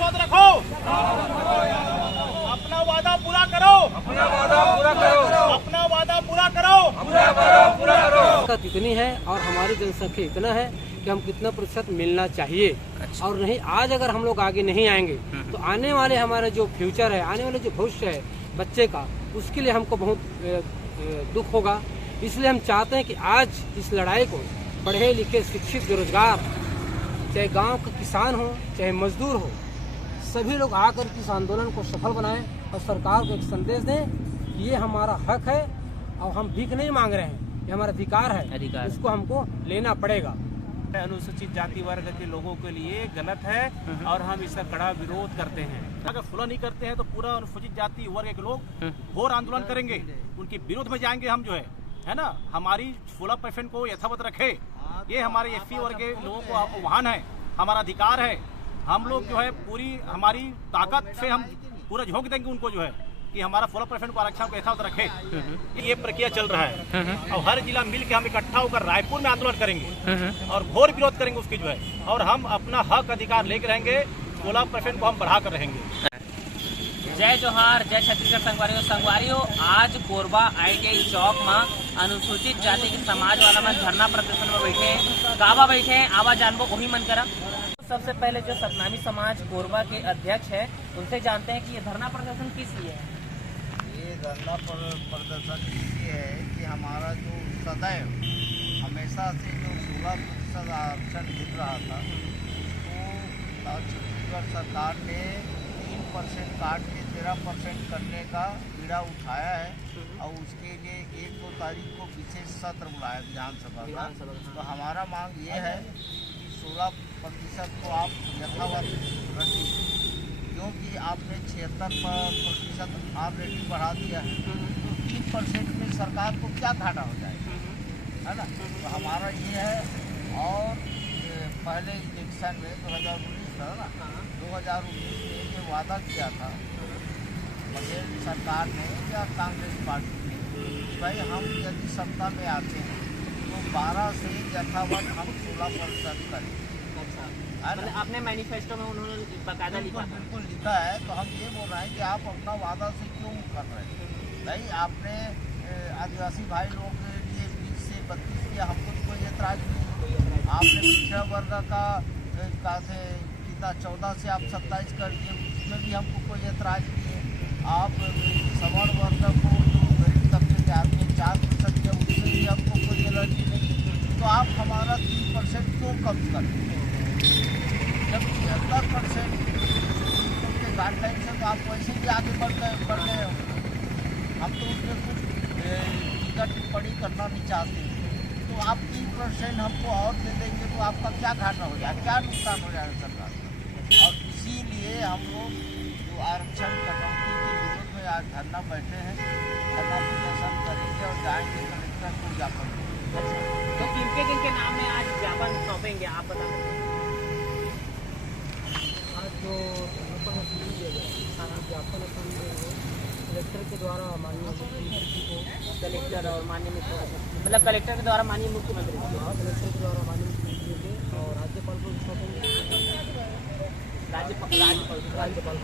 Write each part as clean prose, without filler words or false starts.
विश्वास रखो, अपना वादा पूरा करो, अपना वादा पूरा करो, अपना वादा पूरा करो, पूरा करो। इतनी है और हमारी जनसंख्या इतना है कि हम कितना प्रतिशत मिलना चाहिए। अच्छा। और नहीं, आज अगर हम लोग आगे नहीं आएंगे तो आने वाले हमारे जो फ्यूचर है, आने वाले जो भविष्य है बच्चे का, उसके लिए हमको बहुत दुख होगा। इसलिए हम चाहते हैं कि आज इस लड़ाई को पढ़े लिखे शिक्षित बेरोजगार, चाहे गांव का किसान हो चाहे मजदूर हो, सभी लोग आकर के इस आंदोलन को सफल बनाएं और सरकार को एक संदेश दें कि ये हमारा हक है और हम भीख नहीं मांग रहे हैं, ये हमारा अधिकार है, इसको हमको लेना पड़ेगा। अनुसूचित जाति वर्ग के लोगों के लिए गलत है और हम इसका कड़ा विरोध करते हैं। अगर फॉलो नहीं करते हैं तो पूरा अनुसूचित जाति वर्ग के लोग घोर आंदोलन करेंगे, उनके विरोध में जाएंगे हम, जो है ना, हमारी 16% को यथावत रखे। ये हमारे एससी वर्ग के लोगों को आह्वान है, हमारा अधिकार है। हम लोग जो है पूरी हमारी ताकत से हम पूरा झोंक देंगे उनको, जो है कि हमारा 16% को आरक्षण को यथावत रखे। ये प्रक्रिया चल रहा है और हर जिला मिल के हम इकट्ठा होकर रायपुर में आंदोलन करेंगे और घोर विरोध करेंगे उसकी, जो है, और हम अपना हक अधिकार लेकर रहेंगे। 16% को हम बढ़ाकर रहेंगे। जय जोहार, जय छत्तीसगढ़ संगवारियों। आज कोरबा ITI चौक में अनुसूचित जाति के समाज वाला में धरना प्रदर्शन में बैठे हैं, काबा बैठे हैं, आवा जानबो वही मन करा। सबसे पहले जो सतनामी समाज कोरबा के अध्यक्ष है उनसे जानते हैं कि ये धरना प्रदर्शन किस लिए है। ये धरना प्रदर्शन इसलिए है कि हमारा जो सदैव हमेशा से जो 16% आरक्षण मिल रहा था, तो छत्तीसगढ़ सरकार ने 3% काट के 13% करने का बीड़ा उठाया है और उसके लिए 1-2 तारीख को विशेष सत्र बुलाया विधानसभा का। तो हमारा मांग ये है कि 16% को आप यथावत रखिए, क्योंकि आपने 76% ऑलरेडी बढ़ा दिया है, तो 3% में सरकार को क्या घाटा हो जाएगा, है ना। तो हमारा ये है। और पहले इलेक्शन में 2019 था ना, 2019 में ये वादा किया था बघेल सरकार ने या कांग्रेस पार्टी ने कि भाई हम यदि सत्ता में आते हैं तो 12 से यथावत हम 16% करें। मतलब अपने मैनिफेस्टो में उन्होंने बकायदा लिखा, बिल्कुल लिखा है। तो हम ये बोल रहे हैं कि आप अपना वादा से क्यों कर रहे हैं। भाई आपने आदिवासी भाई लोगों के लिए 20 से 32 किया, हमको तो कोई एतराज़ नहीं। आपने पिछड़ा वर्ग का से 14 से आप 27 कर दिए, उसमें भी हमको कोई एतराज़ नहीं है। आप सवर्ण वर्ग को जो गरीब तबके के आदमी 4% दिया, उसमें भी हमको कोई एलर्जी नहीं। तो आप हमारा 3% क्यों कम करते हैं। जब 76% के गाइडलाइन से तो आप वैसे भी आगे बढ़ गए हो। हम तो उसमें कुछ टीका टिप्पणी करना नहीं चाहते। तो आप 3% हमको और दे देंगे तो आपका क्या घाटा हो जाएगा, क्या नुकसान हो जाएगा सरकार का। और इसीलिए हम लोग जो आरक्षण कटौती के विरोध में आज धरना बैठे हैं, धरना प्रदर्शन करेंगे और जाएंगे कलेक्टर को ज्ञापन देंगे। तो किनके नाम में आज ज्ञापन सौंपेंगे, आप बता दें। आज जो ज्ञापन कलेक्टर के द्वारा माननीय मुख्यमंत्री को, कलेक्टर और माननीय मुख्यमंत्री, मतलब कलेक्टर के द्वारा माननीय मुख्यमंत्री, कलेक्टर के द्वारा माननीय मुख्यमंत्री के और राज्यपाल को सौंपेंगे। राज्यपाल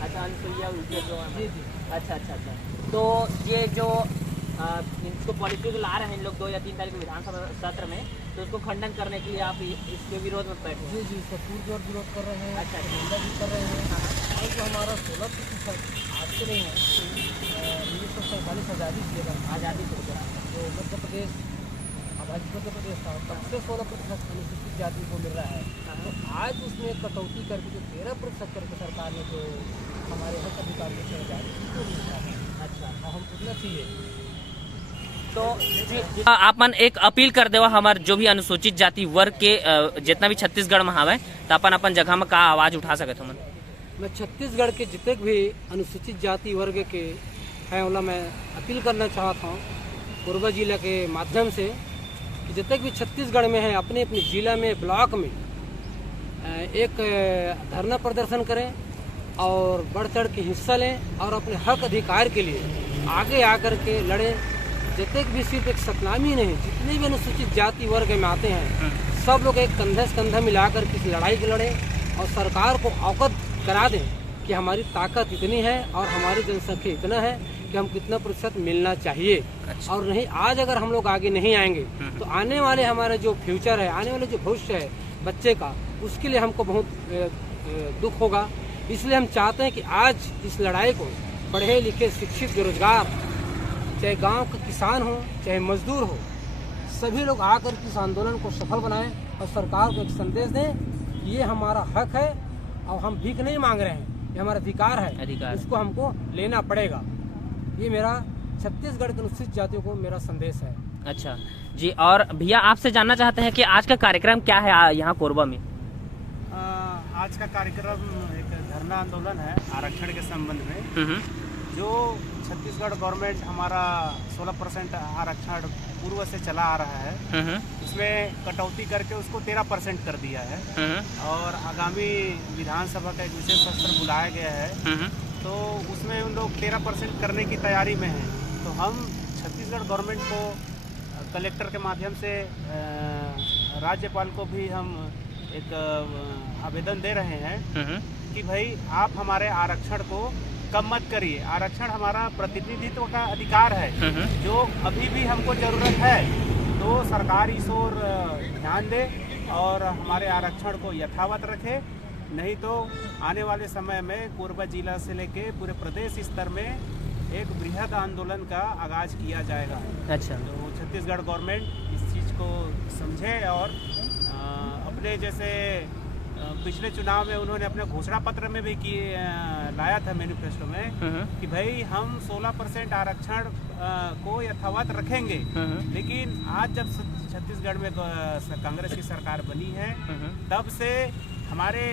अच्छा, अनुसुईया उनके जो जी। अच्छा। तो ये जो इसको पॉलिटिक्स ला रहे हैं इन लोग 2 या 3 तारीख को विधानसभा सत्र में, तो उसको खंडन करने के लिए आप इसके विरोध में बैठे हैं। जी, इसका पुरजोर विरोध कर रहे हैं। अच्छा, भी कर रहे हैं। और जो हमारा 16% आज से नहीं है, 1947 आज़ादी से लेकर आज़ादी से लेकर जो मध्य प्रदेश था, तब से 16% अनुसूचित जाति को मिल रहा है। तो आज उसमें कटौती करके जो 13% करके सरकार ने जो हमारे हक अधिकार को जारी उसको मिल रहा है। अच्छा, और हम उतना चाहिए। तो आपन एक अपील कर देवा हमार जो भी अनुसूचित जाति वर्ग के जितना भी छत्तीसगढ़ में हवे, तो अपन जगह में का आवाज उठा सकते हो। मैं छत्तीसगढ़ के जितने भी अनुसूचित जाति वर्ग के हैं उन्हें मैं अपील करना चाहता हूँ कोरबा जिला के माध्यम से कि जितने भी छत्तीसगढ़ में हैं अपने अपने जिला में, ब्लॉक में एक धरना प्रदर्शन करें और बढ़ चढ़ के हिस्सा लें और अपने हक अधिकार के लिए आगे आकर के लड़ें। जितने भी सिर्फ एक सतनामी नहीं, जितने भी अनुसूचित जाति वर्ग में आते हैं सब लोग एक कंधे से कंधा मिलाकर इस लड़ाई के लड़ें और सरकार को अवगत करा दें कि हमारी ताकत इतनी है और हमारी जनसंख्या इतना है कि हम कितना प्रतिशत मिलना चाहिए। अच्छा। और नहीं आज अगर हम लोग आगे नहीं आएंगे तो आने वाले हमारा जो फ्यूचर है, आने वाले जो भविष्य है बच्चे का, उसके लिए हमको बहुत दुख होगा। इसलिए हम चाहते हैं कि आज इस लड़ाई को पढ़े लिखे शिक्षित बेरोजगार, चाहे गांव का किसान हो चाहे मजदूर हो, सभी लोग आकर के इस आंदोलन को सफल बनाएं और सरकार को एक संदेश दें कि ये हमारा हक है और हम भीख नहीं मांग रहे हैं, ये हमारा अधिकार है, इसको हमको लेना पड़ेगा। ये मेरा छत्तीसगढ़ के अनुसूचित जातियों को मेरा संदेश है। अच्छा जी, और भैया आपसे जानना चाहते हैं कि आज का कार्यक्रम क्या है यहाँ कोरबा में? आज का कार्यक्रम एक धरना आंदोलन है आरक्षण के संबंध में। जो छत्तीसगढ़ गवर्नमेंट हमारा 16% आरक्षण पूर्व से चला आ रहा है, उसमें कटौती करके उसको 13% कर दिया है और आगामी विधानसभा का एक विशेष सत्र बुलाया गया है, तो उसमें उन लोग 13% करने की तैयारी में हैं। तो हम छत्तीसगढ़ गवर्नमेंट को कलेक्टर के माध्यम से राज्यपाल को भी हम एक आवेदन दे रहे हैं कि भाई आप हमारे आरक्षण को कम मत करिए। आरक्षण हमारा प्रतिनिधित्व का अधिकार है, जो अभी भी हमको जरूरत है, तो सरकार इस ओर ध्यान दे और हमारे आरक्षण को यथावत रखे। नहीं तो आने वाले समय में कोरबा जिला से लेके पूरे प्रदेश स्तर में एक बृहद आंदोलन का आगाज किया जाएगा। अच्छा, तो छत्तीसगढ़ गवर्नमेंट इस चीज़ को समझे और अपने जैसे पिछले चुनाव में उन्होंने अपने घोषणा पत्र में भी लाया था मैनिफेस्टो में कि भाई हम 16% आरक्षण को यथावत रखेंगे। लेकिन आज जब छत्तीसगढ़ में कांग्रेस की सरकार बनी है, तब से हमारे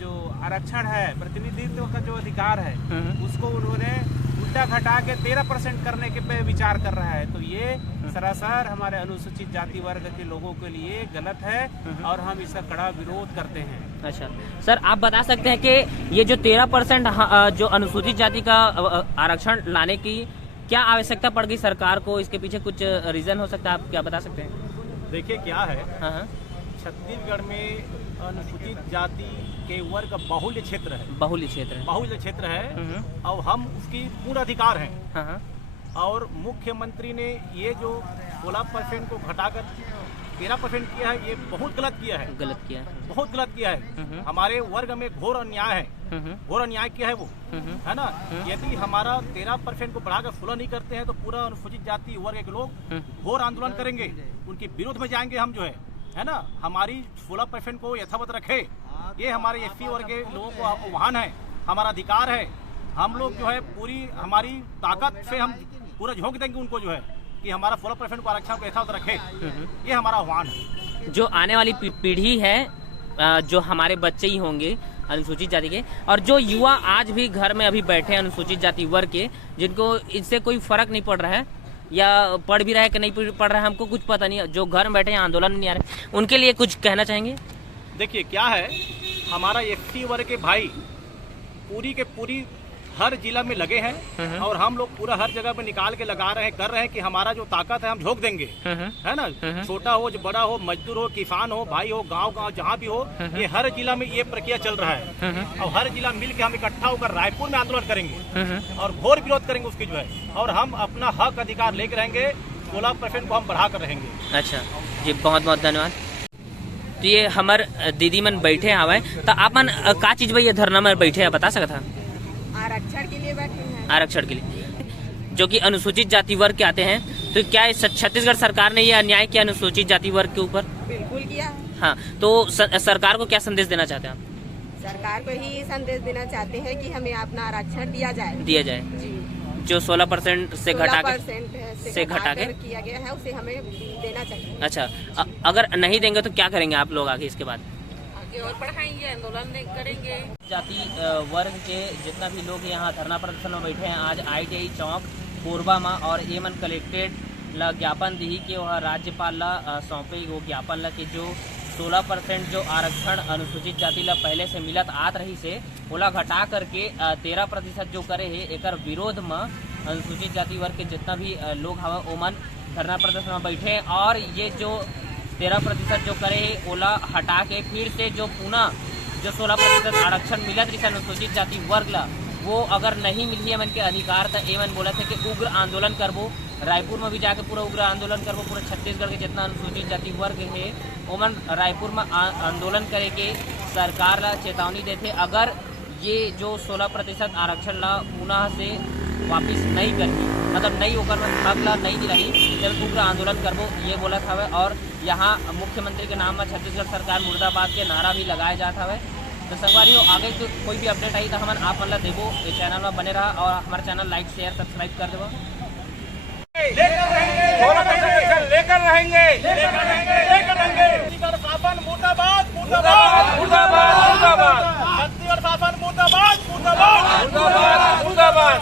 जो आरक्षण है, प्रतिनिधित्व का जो अधिकार है, उसको उन्होंने उल्टा घटा के 13% करने के पे विचार कर रहा है। तो ये सरासर हमारे अनुसूचित जाति वर्ग के लोगों के लिए गलत है और हम इसका कड़ा विरोध करते हैं। अच्छा सर, आप बता सकते हैं कि ये जो 13% जो अनुसूचित जाति का आरक्षण लाने की क्या आवश्यकता पड़ गई सरकार को? इसके पीछे कुछ रीजन हो सकता है, आप क्या बता सकते हैं? देखिए क्या है, छत्तीसगढ़ में अनुसूचित जाति के वर्ग बहुल्य क्षेत्र है, बहुल्य क्षेत्र है और हम उसकी पूर्ण अधिकार हैं। और मुख्यमंत्री ने ये जो 16% को घटाकर 13% किया है, ये बहुत गलत किया है, बहुत गलत किया है। हमारे वर्ग में घोर अन्याय है, घोर अन्याय किया है वो, है ना। यदि हमारा 13% को बढ़ाकर 16 नहीं करते हैं तो पूरा अनुसूचित जाति वर्ग के लोग घोर आंदोलन करेंगे, उनके विरोध में जाएंगे हम, जो है ना। हमारी 16% को यथावत रखे, ये हमारे एससी वर्ग के लोगों को आह्वान है, हमारा अधिकार है। हम लोग जो है पूरी हमारी ताकत से हम पूरा झोंक देंगे उनको, जो है कि हमारा 16% को आरक्षण को यथावत रखे, ये हमारा आह्वान है। जो आने वाली पीढ़ी है, जो हमारे बच्चे ही होंगे अनुसूचित जाति के, और जो युवा आज भी घर में अभी बैठे हैं अनुसूचित जाति वर्ग के, जिनको इससे कोई फर्क नहीं पड़ रहा है या पढ़ भी रहा है कि नहीं पढ़ रहा है, हमको कुछ पता नहीं है, जो घर में बैठे हैं आंदोलन नहीं आ रहे, उनके लिए कुछ कहना चाहेंगे? देखिए क्या है, हमारा एससी वर्ग के भाई पूरी के पूरी हर जिला में लगे हैं और हम लोग पूरा हर जगह पे निकाल के लगा रहे हैं, कर रहे हैं कि हमारा जो ताकत है हम झोंक देंगे, है ना। छोटा हो, बड़ा हो, मजदूर हो, किसान हो, भाई हो, गांव जहाँ भी हो, ये हर जिला में ये प्रक्रिया चल रहा है और हर जिला मिल के हम इकट्ठा होकर रायपुर में आंदोलन करेंगे और घोर विरोध करेंगे उसकी, जो है, और हम अपना हक अधिकार लेके रहेंगे। 16% को हम बढ़ा कर रहेंगे। अच्छा जी, बहुत बहुत धन्यवाद। तो ये हमार दीदी मन बैठे हवे, तो आप मन का चीज भाई ये धरना में बैठे है, बता सकता? आरक्षण के लिए बैठे हैं। आरक्षण के लिए, जो कि अनुसूचित जाति वर्ग के आते हैं, तो क्या छत्तीसगढ़ सरकार ने ये अन्याय किया अनुसूचित जाति वर्ग के ऊपर? बिल्कुल किया है। हाँ, तो सरकार को क्या संदेश देना चाहते हैं आप? सरकार को ही संदेश देना चाहते हैं कि हमें अपना आरक्षण दिया जाए जी। जो 16% से घटा के किया गया है, उसे हमें देना चाहिए। अच्छा, अगर नहीं देंगे तो क्या करेंगे आप लोग आगे? इसके बाद आगे और पढ़ाएंगे, आंदोलन करेंगे। जाति वर्ग के जितना भी लोग यहाँ धरना प्रदर्शन में बैठे हैं, आज ITI चौक कोरबा में, और एमन कलेक्टेड ला ज्ञापन दी कि वह राज्यपाल ला सौंपे वो ज्ञापन ला कि जो 16% जो आरक्षण अनुसूचित जाति ला पहले से मिलत आत रही से, ओला घटा करके 13% जो करे है, एकर विरोध में अनुसूचित जाति वर्ग के जितना भी लोग हवा ओमन धरना प्रदर्शन में बैठे, और ये जो 13% जो करे है ओला हटा के फिर से जो पुनः जो 16% आरक्षण मिलत रही अनुसूचित जाति वर्ग ला वो अगर नहीं मिली है मन के अधिकार तो एमन बोला थे कि उग्र आंदोलन करबो। रायपुर में भी जाके पूरा उग्र आंदोलन करबो। पूरा छत्तीसगढ़ के जितना अनुसूचित जाति वर्ग है ओमन रायपुर में आंदोलन करे के सरकार ला चेतावनी देते। अगर ये जो 16% आरक्षण ला पुनः से वापिस नहीं करनी, मतलब नहीं होकर हक ला नहीं दिलाई जब उग्र आंदोलन करबो ये बोला था। और यहाँ मुख्यमंत्री के नाम में छत्तीसगढ़ सरकार मुर्दाबाद के नारा भी लगाया जाता है। तो संगवारी हो आगे तो कोई भी अपडेट आई तो हम आप मतलब देवो ये चैनल में बने रहा और हमारे चैनल लाइक शेयर सब्सक्राइब कर देवो। लेकर रहेंगे छत्तीसगढ़ शासन मुर्दाबाद मुर्दाबाद मुर्दाबाद मुर्दाबाद छत्तीसगढ़ शासन मुर्दाबाद मुर्दाबाद मुर्दाबाद मुर्दाबाद।